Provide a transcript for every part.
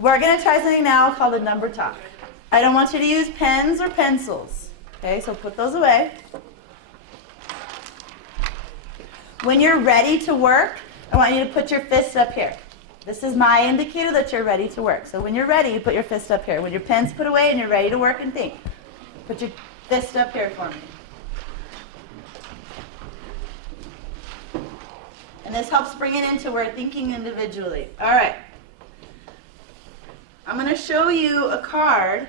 We're going to try something now called a number talk. I don't want you to use pens or pencils. Okay, so put those away. When you're ready to work, I want you to put your fist up here. This is my indicator that you're ready to work. So when you're ready, you put your fist up here. When your pen's put away and you're ready to work and think, put your fist up here for me. And this helps bring it into we're thinking individually. All right. I'm going to show you a card.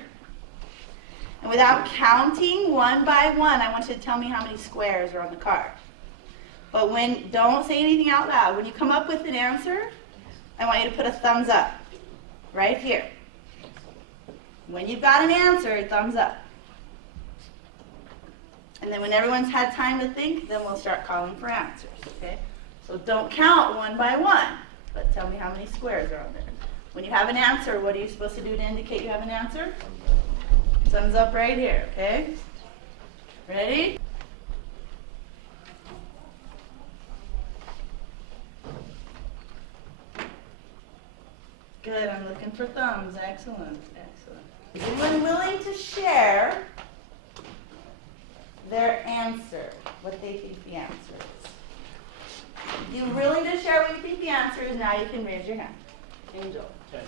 And without counting one by one, I want you to tell me how many squares are on the card. But don't say anything out loud. When you come up with an answer, I want you to put a thumbs up right here. When you've got an answer, thumbs up. And then when everyone's had time to think, then we'll start calling for answers. Okay? So don't count one by one, but tell me how many squares are on there. When you have an answer, what are you supposed to do to indicate you have an answer? Thumbs up right here, okay? Ready? Good, I'm looking for thumbs. Excellent, excellent. Is anyone willing to share their answer, what they think the answer is? If you're willing to share what you think the answer is, now you can raise your hand. Angel. Okay.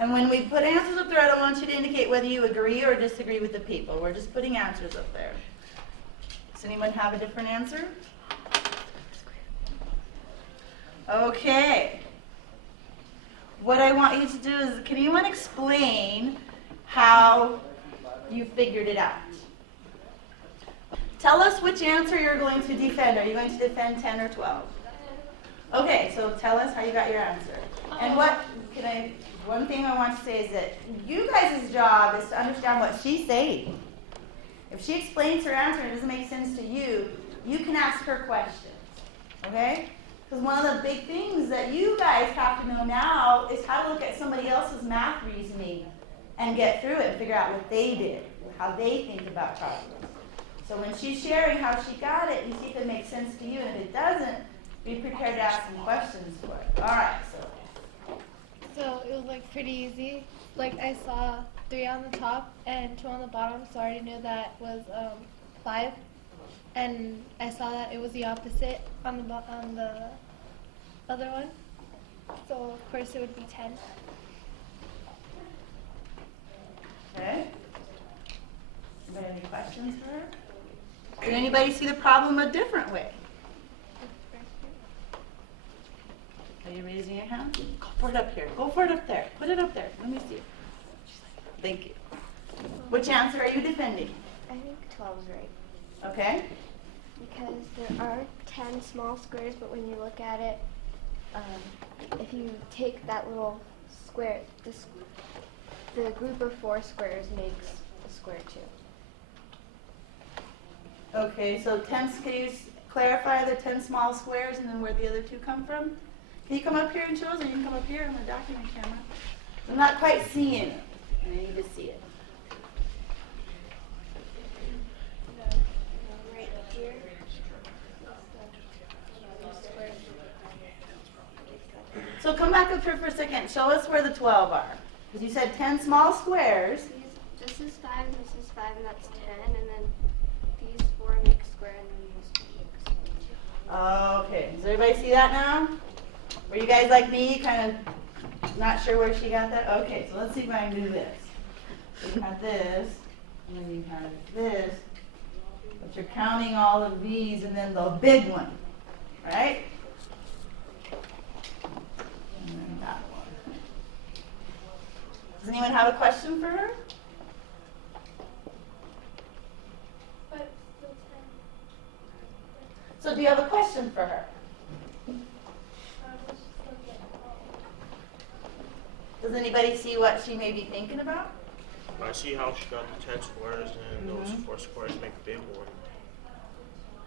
And when we put answers up there, I don't want you to indicate whether you agree or disagree with the people. We're just putting answers up there. Does anyone have a different answer? Okay. What I want you to do is, can anyone explain how you figured it out? Tell us which answer you're going to defend. Are you going to defend 10 or 12? Okay, so tell us how you got your answer. And one thing I want to say is that you guys' job is to understand what she's saying. If she explains her answer and it doesn't make sense to you, you can ask her questions. Okay? Because one of the big things that you guys have to know now is how to look at somebody else's math reasoning and get through it and figure out what they did, how they think about problems. So when she's sharing how she got it, you see if it makes sense to you, and if it doesn't, be prepared to ask some questions for it. All right, So it was like pretty easy. Like I saw 3 on the top and 2 on the bottom, so I already knew that was 5. And I saw that it was the opposite on the other one. So of course it would be 10. Okay. Anybody have any questions for her? Did anybody see the problem a different way? Are you raising your hand? Go for it up here. Go for it up there. Put it up there. Let me see it. Thank you. Which answer are you defending? I think 12 is right. Okay. Because there are 10 small squares, but when you look at it, if you take that little square, the group of 4 squares makes a square too. Okay, so can you clarify the 10 small squares and then where the other 2 come from? Can you come up here and show us, or you can come up here on the document camera? I'm not quite seeing it. I need to see it. Right here. So come back up here for a second. Show us where the 12 are. Because you said 10 small squares. This is 5, this is 5, and that's 10, and then these 4 make a square, and then these 2 make a square. Okay, does everybody see that now? Were you guys like me, kind of not sure where she got that? Okay, so let's see if I can do this. So you have this, and then you have this, but you're counting all of these, and then the big one, right? And then that one. Does anyone have a question for her? But still 10. So do you have a question for her? Does anybody see what she may be thinking about? I see how she got the 10 squares and those 4 squares make a big one.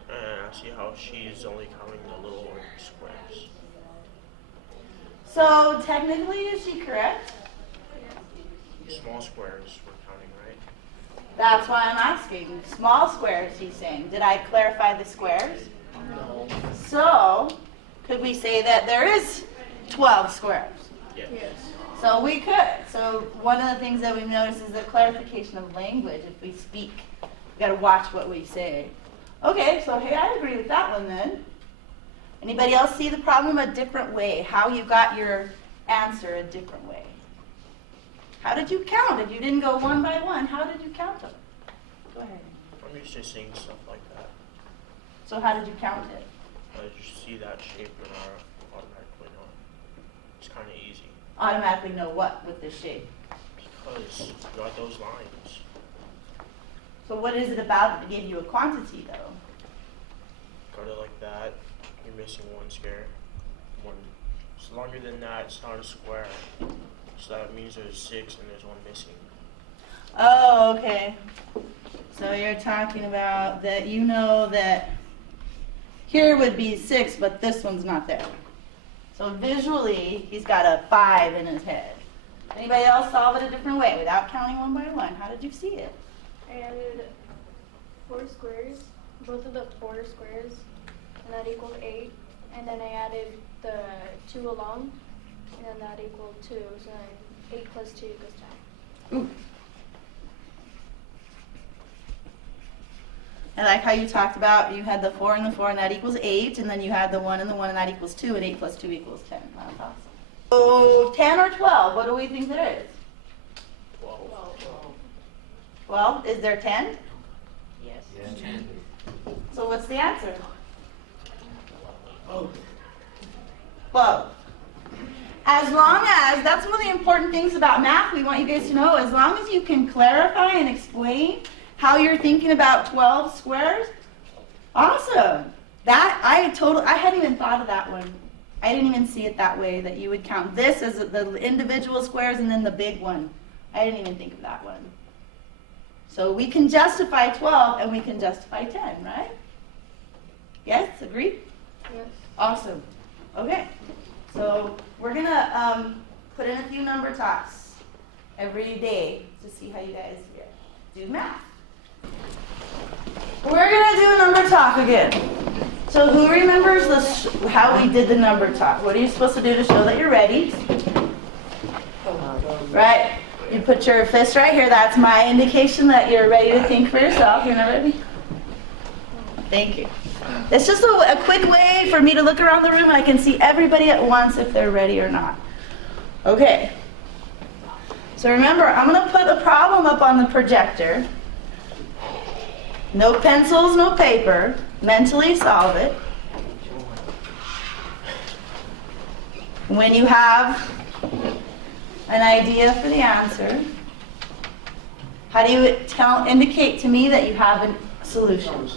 And I see how she's only counting the little squares. So technically, is she correct? Small squares we're counting, right? That's why I'm asking. Small squares, he's saying. Did I clarify the squares? No. So, could we say that there is 12 squares? Yes. So we could. So one of the things that we've noticed is the clarification of language. If we speak, we got to watch what we say. Okay, so hey, I agree with that one then. Anybody else see the problem a different way? How you got your answer a different way? How did you count? If you didn't go one by one, how did you count them? Go ahead. I'm used to seeing stuff like that. So how did you count it? I just see that shape and I automatically know it. It's kind of easy. Automatically know what with this shape? Because you got those lines. So what is it about that gave you a quantity though? Got it like that. You're missing one square. One. It's longer than that. It's not a square. So that means there's 6 and there's one missing. Oh, okay. So you're talking about that you know that here would be 6, but this one's not there. So visually, he's got a 5 in his head. Anybody else solve it a different way without counting one by one? How did you see it? I added 4 squares, both of the 4 squares, and that equaled 8. And then I added the 2 along, and then that equaled 2. So then 8 plus 2 equals 10. Ooh. I like how you talked about you had the 4 and the 4 and that equals 8, and then you had the 1 and the 1 and that equals 2, and 8 plus 2 equals 10. That's awesome. So 10 or 12, what do we think there is? 12. 12? Is there 10? Yes. Yeah, 10. So what's the answer? 12. As long as, that's one of the important things about math we want you guys to know, as long as you can clarify and explain how you're thinking about 12 squares, awesome. That, I hadn't even thought of that one. I didn't even see it that way, that you would count this as the individual squares and then the big one. I didn't even think of that one. So we can justify 12 and we can justify 10, right? Yes, agree? Yes. Awesome. Okay, so we're gonna put in a few number talks every day to see how you guys do math. We're gonna do a number talk again. So who remembers how we did the number talk? What are you supposed to do to show that you're ready? Right? You put your fist right here. That's my indication that you're ready to think for yourself. You're not ready? Thank you. It's just a quick way for me to look around the room and I can see everybody at once if they're ready or not. Okay. So remember, I'm going to put a problem up on the projector. No pencils, no paper. Mentally solve it. When you have an idea for the answer, how do you indicate to me that you have a solution?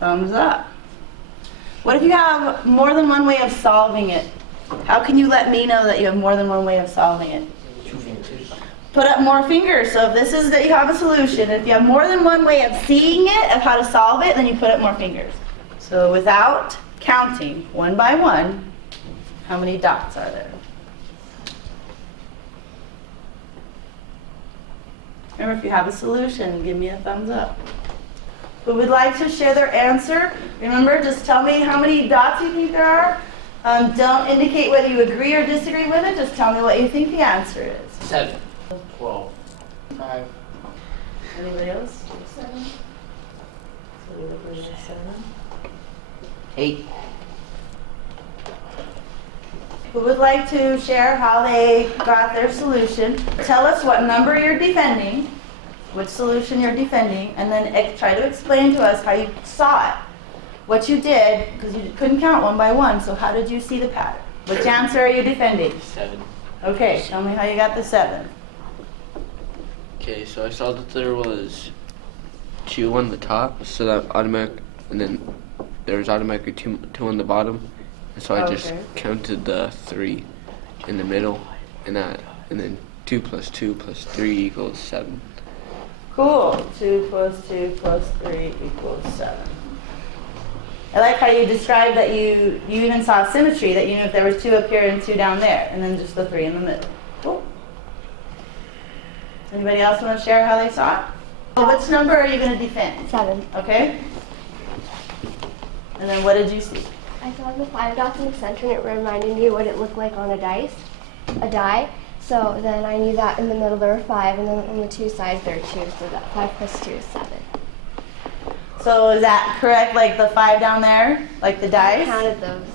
Thumbs up. What if you have more than one way of solving it? How can you let me know that you have more than one way of solving it? 2 fingers. Put up more fingers. So if this is that you have a solution, if you have more than one way of seeing it, of how to solve it, then you put up more fingers. So without counting one by one, how many dots are there? Remember, if you have a solution, give me a thumbs up. Who would like to share their answer? Remember, just tell me how many dots you think there are. Don't indicate whether you agree or disagree with it. Just tell me what you think the answer is. 7. 12. 5. Anybody else? 7. So we look at 7. 8. Who would like to share how they got their solution? Tell us what number you're defending, which solution you're defending, and then try to explain to us how you saw it. What you did, because you couldn't count one by one, so how did you see the pattern? Which answer are you defending? 7. Okay, tell me how you got the 7. Okay, so I saw that there was 2 on the top, so that automatic, and then there was automatically two on the bottom, and so I just Okay. counted the 3 in the middle, and then 2 plus 2 plus 3 equals 7. Cool. 2 plus 2 plus 3 equals 7. I like how you described that you even saw symmetry, that you knew if there was 2 up here and 2 down there, and then just the 3 in the middle. Cool. Anybody else want to share how they saw it? So which number are you going to defend? 7. Okay. And then what did you see? I saw the 5 dots in the center and it reminded me what it looked like on a die. So then I knew that in the middle there were 5 and then on the 2 sides there were 2. So that 5 plus 2 is 7. So is that correct, like the 5 down there, like the dice? I counted those.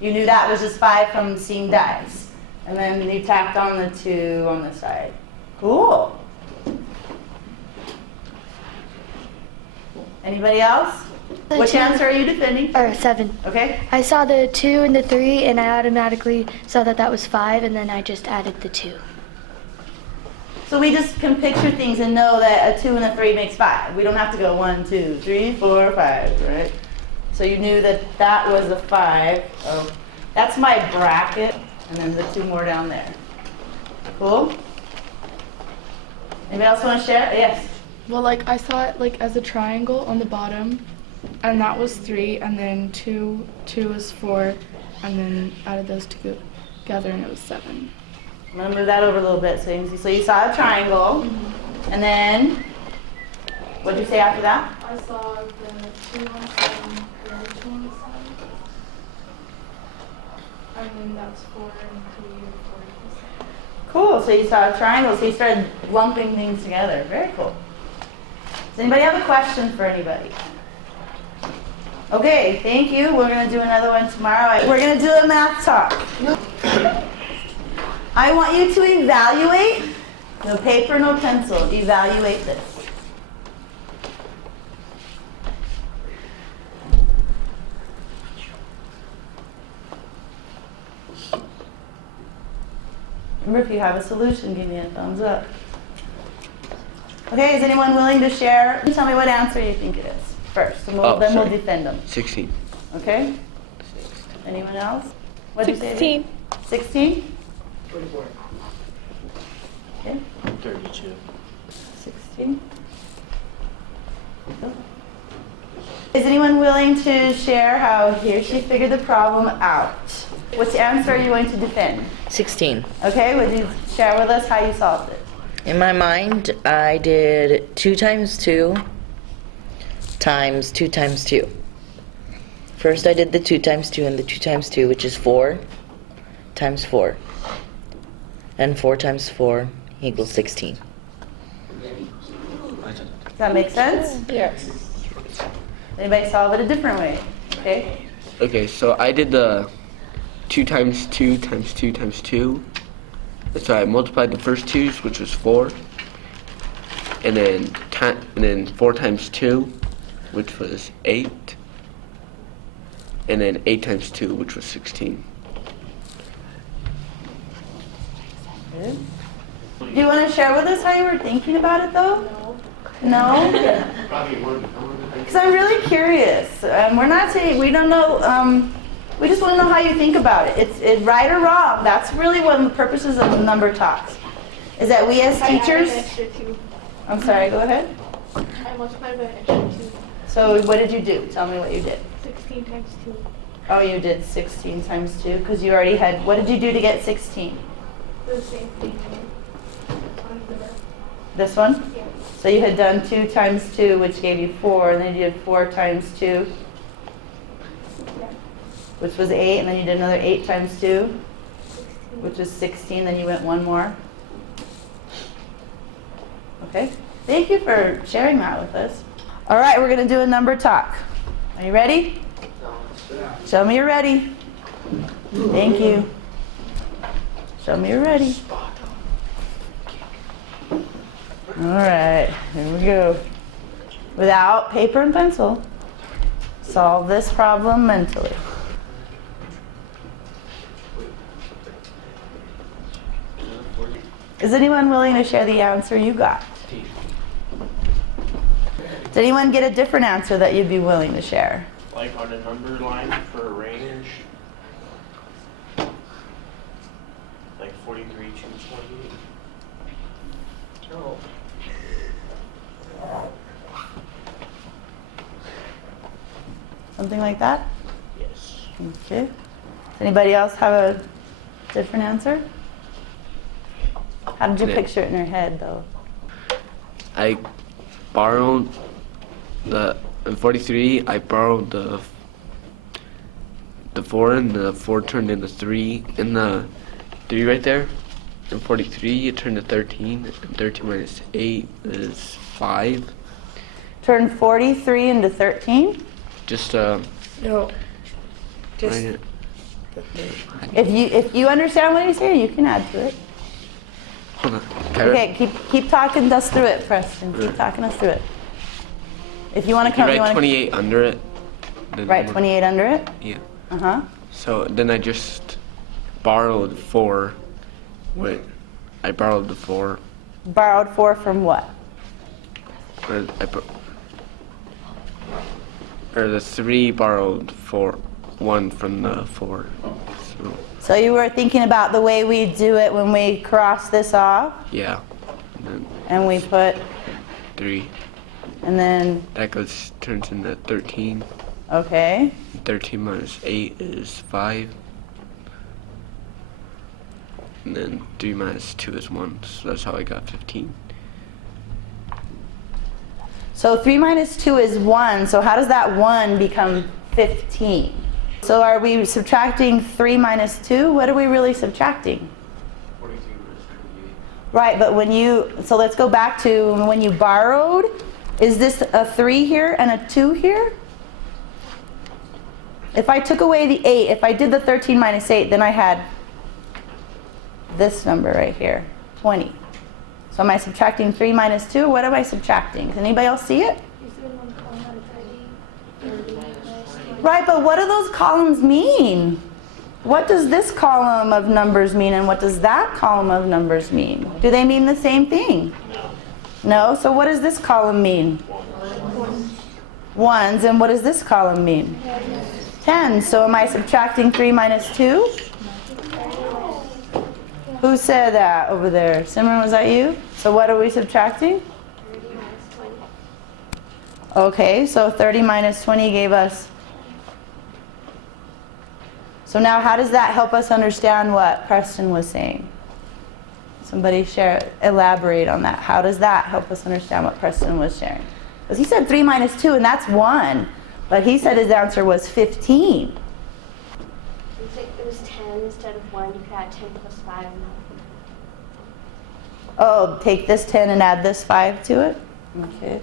You knew that was just 5 from seeing dice. And then you tacked on the 2 on the side. Cool. Anybody else? Which answer are you defending? Or 7. Okay. I saw the 2 and the 3, and I automatically saw that that was 5, and then I just added the 2. So we just can picture things and know that a 2 and a 3 makes 5. We don't have to go 1, 2, 3, 4, 5, right? So you knew that that was a 5. Oh, that's my bracket, and then the 2 more down there. Cool? Anybody else want to share? Yes. Well, like I saw it like as a triangle on the bottom, and that was 3, and then 2 was 4, and then added those two together, and it was 7. I'm going to move that over a little bit so you can see. So you saw a triangle, and then, what did you say after that? I saw the 2 on 7, the other 2 on 7, and then that's 4 and 3 and 4 equals 7. Cool, so you saw a triangle, so you started lumping things together. Very cool. Does anybody have a question for anybody? Okay, thank you. We're going to do another one tomorrow. We're going to do a math talk. I want you to evaluate, no paper, no pencil, evaluate this. Remember, if you have a solution, give me a thumbs up. Okay, is anyone willing to share? Tell me what answer you think it is first, and then we'll defend them. 16. Okay? Anyone else? What did you say? 16. 16? 44. Okay. 32. 16. Is anyone willing to share how he or she figured the problem out? Which answer are you going to defend? 16. Okay, would you share with us how you solved it? In my mind, I did 2 times 2 times 2 times 2. First, I did the 2 times 2 and the 2 times 2, which is 4 times 4. And 4 times 4 equals 16. Does that make sense? Yes. Anybody solve it a different way? Okay. Okay, so I did the 2 times 2 times 2 times 2. So I multiplied the first 2's, which was 4, and then 4 times 2, which was 8, and then 8 times 2, which was 16. Good. Do you want to share with us how you were thinking about it, though? No? Because I'm really curious. We're not saying, we don't know, we just want to know how you think about it. It's right or wrong. That's really one of the purposes of the number talks. Is that we as teachers... I added an extra 2. I'm sorry, go ahead. I multiplied by an extra 2. So what did you do? Tell me what you did. 16 times 2. Oh, you did 16 times 2 because you already had... What did you do to get 16? The same thing. This one? Yeah. So you had done 2 times 2, which gave you 4, and then you did 4 times 2, which was 8, and then you did another 8 times 2, which was 16, then you went 1 more. Okay? Thank you for sharing that with us. All right, we're going to do a number talk. Are you ready? Show me you're ready. Thank you. Show me you're ready. All right, here we go. Without paper and pencil, solve this problem mentally. Is anyone willing to share the answer you got? Did anyone get a different answer that you'd be willing to share? Like on a number line for a range, like 43 to 28. No. something like that? Yes. Okay. Does anybody else have a different answer? How did you Yeah. picture it in your head, though? I borrowed in 43, I borrowed the 4, and the 4 turned into 3, and the 3 right there. In 43, it turned to 13, and 13 minus 8 is 5. Turn 43 into 13? Just, No. Just right, If you understand what he's saying, you can add to it. hold on. Okay, keep talking us through it, Preston. Keep talking us through it. If you want to You come, you write want to 28 under it. then- write 28 under it? Yeah. Uh-huh. So then I just borrowed 4. Wait, I borrowed the 4. Borrowed 4 from what? Or the 3 borrowed 1 from the 4. So you were thinking about the way we do it when we cross this off, Yeah. And then and we put, 3. and then, That turns into 13. okay. 13 minus 8 is 5. And then 3 minus 2 is 1. So that's how I got 15. So 3 minus 2 is 1, so how does that 1 become 15? So are we subtracting 3 minus 2? What are we really subtracting? 42 minus 28. Right, but so let's go back to when you borrowed. Is this a 3 here and a 2 here? If I took away the 8, if I did the 13 minus 8, then I had this number right here, 20. So am I subtracting 3 minus 2? What am I subtracting? Does anybody else see it? Right, but what do those columns mean? What does this column of numbers mean and what does that column of numbers mean? Do they mean the same thing? No, so what does this column mean? Ones, and what does this column mean? 10. So am I subtracting 3 minus 2? Who said that over there? Simran, was that you? So what are we subtracting? 30 minus 20. Okay, so 30 minus 20 gave us. So now how does that help us understand what Preston was saying? Somebody elaborate on that. How does that help us understand what Preston was sharing? Because he said 3 minus 2 and that's 1. But he said his answer was 15. It was 10 instead of 1. You could add 10 plus 5. Oh, take this 10 and add this 5 to it? Okay.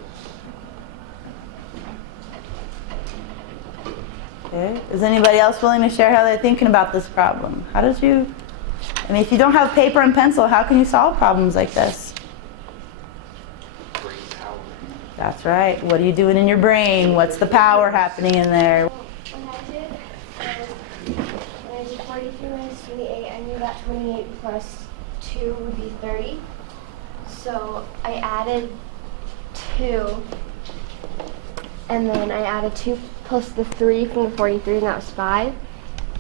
Okay. Is anybody else willing to share how they're thinking about this problem? How did you, I mean, if you don't have paper and pencil, how can you solve problems like this? Brain power. That's right. What are you doing in your brain? What's the power happening in there? When I did 43 minus 28, I knew that 28 plus 2 would be 30. So I added 2, and then I added 2 plus the 3 from the 43, and that was 5.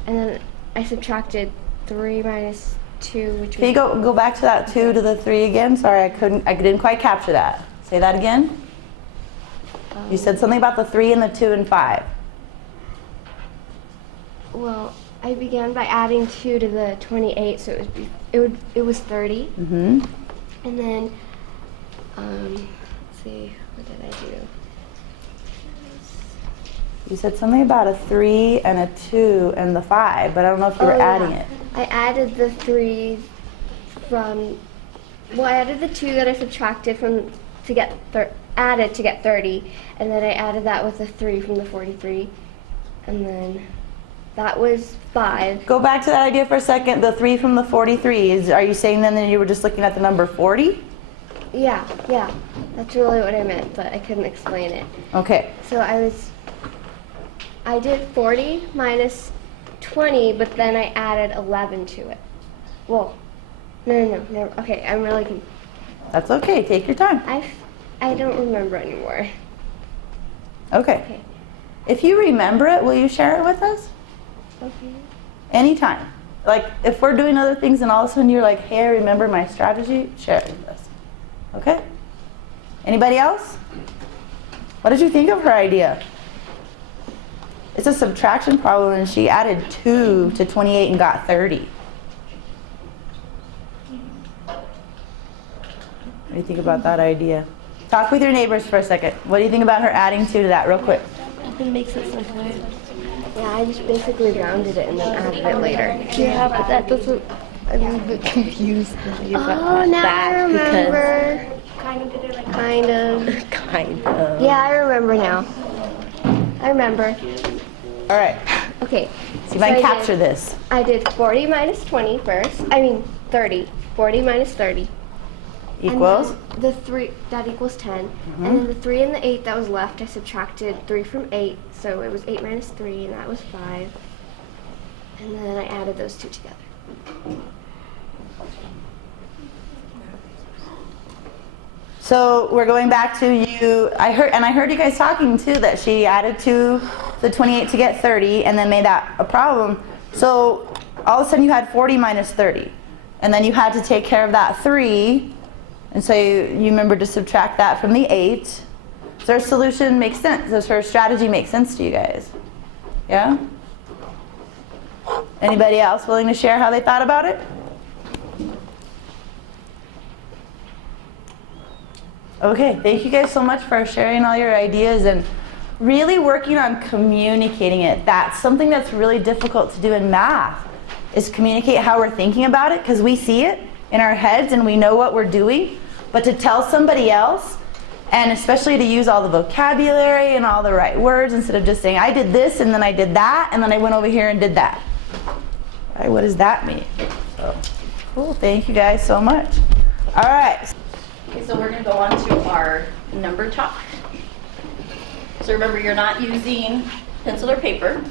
And then I subtracted 3 minus 2, which Can you was... go back to that 2 to the 3 again? Sorry, I didn't quite capture that. Say that again. You said something about the 3 and the 2 and 5. Well, I began by adding 2 to the 28, so it was 30. Mm-hmm. And then, let's see, what did I do? You said something about a 3 and a 2 and the 5, but I don't know if you were adding it. I added the 3 from, well, I added the 2 that I subtracted from to get added to get 30, and then I added that with the 3 from the 43, and then that was 5. Go back to that idea for a second. The 3 from the 43. Are you saying then that you were just looking at the number 40? Yeah, that's really what I meant, but I couldn't explain it. Okay. So I did 40 minus 20, but then I added 11 to it. Well, no. Okay, I'm really confused. That's okay. Take your time. I don't remember anymore. Okay. If you remember it, will you share it with us? Okay. Anytime. Like if we're doing other things and all of a sudden you're like, hey, I remember my strategy, share it with us. Okay? Anybody else? What did you think of her idea? It's a subtraction problem, and she added 2 to 28 and got 30. What do you think about that idea? Talk with your neighbors for a second. What do you think about her adding 2 to that real quick? It makes it simpler. Yeah, I just basically rounded it and then added it later. Yeah, but that doesn't. I'm a bit confused. Oh, now I remember. Kind of did it like kind of. Kind of. Yeah, I remember now. I remember. All right. Okay. See if I can capture this. I did 40 minus 20 first. I mean 30. 40 minus 30. Equals? And then the 3, that equals 10. And then the 3 and the 8 that was left, I subtracted 3 from 8. So it was 8 minus 3, and that was 5. And then I added those 2 together. So we're going back to you. I heard you guys talking too that she added 2 to the 28 to get 30 and then made that a problem. So all of a sudden you had 40 minus 30. And then you had to take care of that 3. And so you remember to subtract that from the 8. Does her solution make sense? Does her strategy make sense to you guys? Yeah? Anybody else willing to share how they thought about it? Okay, thank you guys so much for sharing all your ideas and really working on communicating it. That's something that's really difficult to do in math, is communicate how we're thinking about it, because we see it in our heads and we know what we're doing, but to tell somebody else, and especially to use all the vocabulary and all the right words instead of just saying, I did this and then I did that and then I went over here and did that. All right, what does that mean? So, cool, thank you guys so much. All right. Okay, so we're going to go on to our number talk. So remember, you're not using pencil or paper.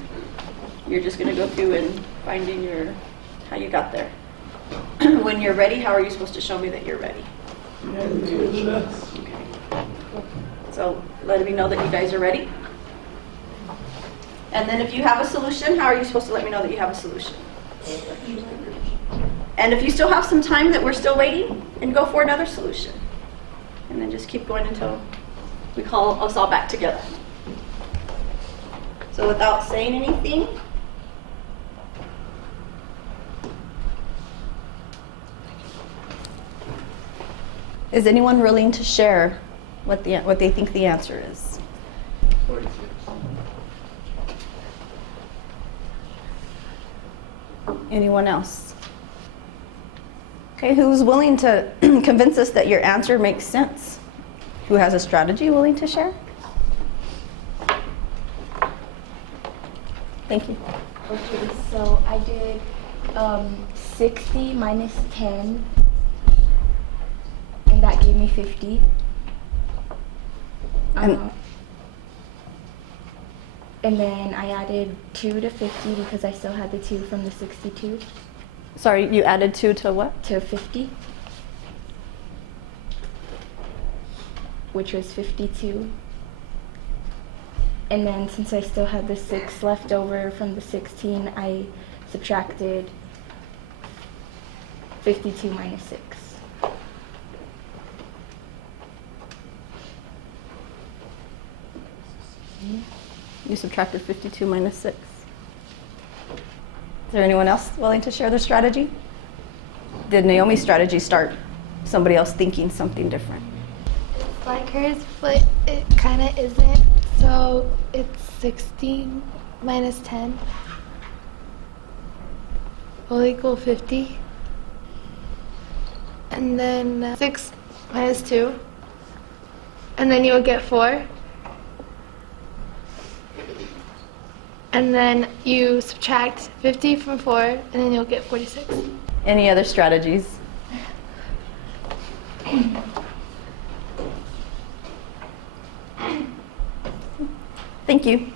You're just going to go through and finding how you got there. When you're ready, how are you supposed to show me that you're ready? Okay. So let me know that you guys are ready. And then if you have a solution, how are you supposed to let me know that you have a solution? And if you still have some time that we're still waiting, and go for another solution. And then just keep going until we call us all back together. So without saying anything, is anyone willing to share what they think the answer is? 46. Anyone else? Okay, who's willing to convince us that your answer makes sense? Who has a strategy willing to share? Thank you. Okay, so I did 60 minus 10, and that gave me 50. And then I added 2 to 50 because I still had the 2 from the 62. Sorry, you added 2 to what? To 50, which was 52. And then since I still had the 6 left over from the 16, I subtracted 52 minus 6. You subtracted 52 minus 6. Is there anyone else willing to share their strategy? Did Naomi's strategy start somebody else thinking something different? It's like hers, but it kind of isn't. So it's 16 minus 10 will equal 50. And then 6 minus 2. And then you will get 4. And then you subtract 50 from 4, and then you'll get 46. Any other strategies? Thank you.